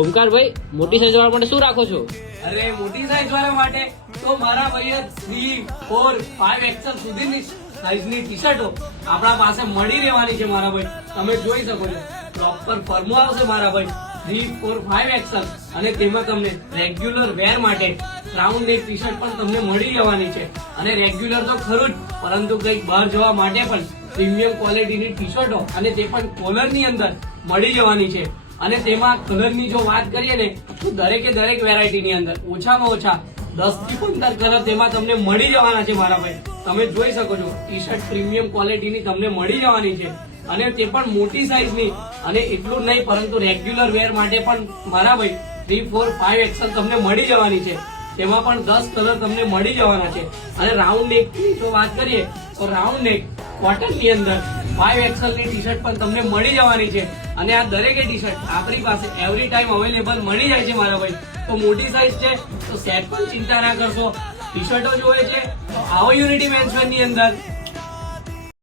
ઓમકારભાઈ, મોટી સાઈઝ વાળા માટે શું રાખો છો? અરે મોટી સાઈઝ વાળા માટે તો મારા ભાઈએ 3, 4, 5 એક્સેલ સુધીની સાઈઝની ટી શર્ટો આપણા પાસે મળી રહેવાની છે મારા ભાઈ. તમે જોઈ શકો છો પ્રોપર ફર્મો આવશે મારા ભાઈ 3, 4, 5 એક્સેલ અને તેમાં તમને રેગ્યુલર વેર માટે રાઉન્ડ નેક ટી શર્ટ પણ તમને મળી જવાની છે. અને રેગ્યુલર તો ખરું જ, પરંતુ કંઈક બહાર જવા માટે પણ પ્રીમિયમ ક્વોલિટીની ટી શર્ટો અને તે પણ કોલરની અંદર મળી જવાની છે. અને તેમાં કલરની જો વાત કરીએ ને તો દરેકે દરેક વેરાયટીની અંદર ઓછામાં ઓછા 10 થી 15 કલર તેમાં તમને મળી જવાના છે મારા ભાઈ. તમે જોઈ શકો છો ટી શર્ટ પ્રીમિયમ ક્વોલિટીની તમને મળી જવાની છે અને તે પણ મોટી સાઈઝની. અને એટલું જ નહીં પરંતુ રેગ્યુલર વેર માટે પણ મારા ભાઈ 3, 4, 5 એક્સેલ તમને મળી જવાની છે. તેમાં પણ 10 કલર તમને મળી જવાના છે. અને રાઉન્ડ નેક ની જો વાત કરીએ તો રાઉન્ડ નેક કોટન ની અંદર 5 એક્સેલ ની ટી શર્ટ પણ તમને મળી જવાની છે. અને આ દરેકે ટી શર્ટ આપણી પાસે એવરી ટાઈમ અવેલેબલ મળી જાય છે મારા ભાઈ. તો મોટી સાઈઝ છે તો સેટ પણ ચિંતા ના કરશો. ટી શર્ટો જોઈએ છે તો આવો યુનિટી મેન્સવેર ની અંદર